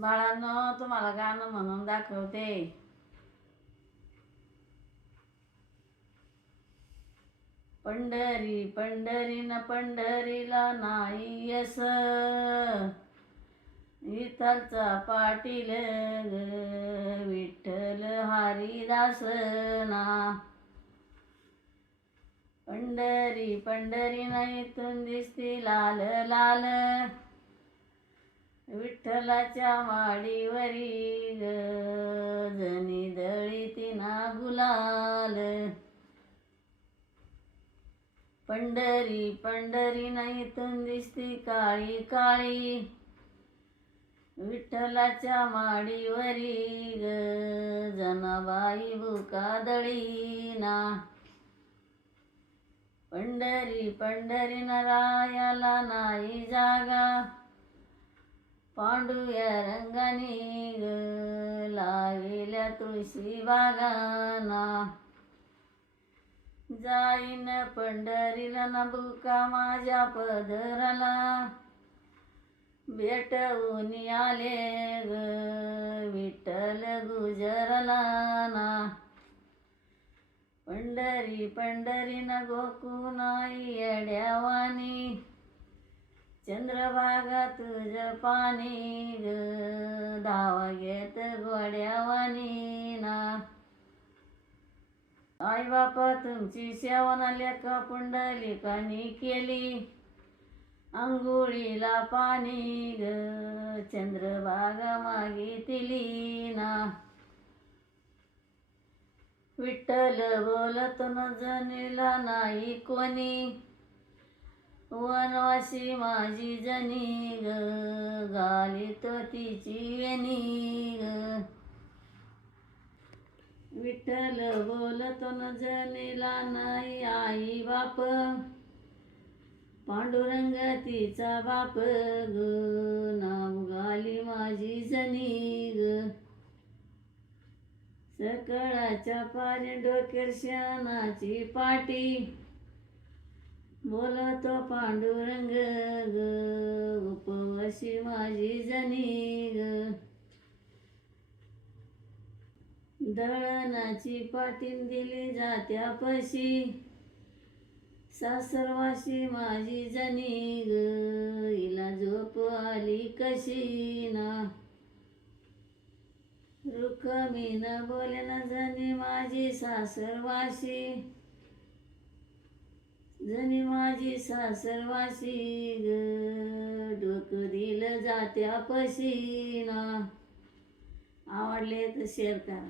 बाळांनो तुम्हाला गाणं म्हणून दाखवते. पंढरी पंढरी न पंढरीला नाही यस. विठ्ठलचा पाटील विठ्ठल हरिदास ना पंढरी पंढरी नाही इथून दिसती लाल लाल. विठ्ठलाच्या माडीवरी गजनी दळी तिना गुलाल. पंढरी पंढरी नाही इथून दिसती काळी काळी. विठ्ठलाच्या माडीवरी ग जनाबाई बुका दळीना. पंढरी पंढरी रायाला नाही जागा. पांडुया रंगाने ग लावेल्या तुळशी बागाना जाईन पंढरीला ना बुका माझ्या पदराला. भेटवून आले ग विठ्ठल गुजरला ना. पंढरी पंढरी न गोकुनाई येड्यावानी. चंद्रभागा तुझ पाणी ग धावा घेत गोड्यावानी ना. आई बापा तुमची सेवना लेख पुंडलिकानी केली. अंघोळीला पाणी ग चंद्रभागा मागितली ना. विठ्ठल बोलत न जनीला नाही कोणी. वनवासी माझी जनी ग गालीत तिची वेणी ग. विठ्ठल बोलतो न जनीला नाही आई बाप पांडुरंग तिचा बाप ग नाव गाली माझी जनी ग. सकळाच्या पारी डोक्यार शानाची पाटी बोला तो पांडुरंग ग उपवशी माझी जनी ग. दळणाची पाटीन दिली जात्यापशी सासरवाशी माझी जनी ग. हिला झोप आली कशी ना? रुखमीन बोले न जनी माझी सासरवाशी जनी माझी सासरवाशी ग. डोकं दिलं जात्या पशीना आवडले तर शेअर करा.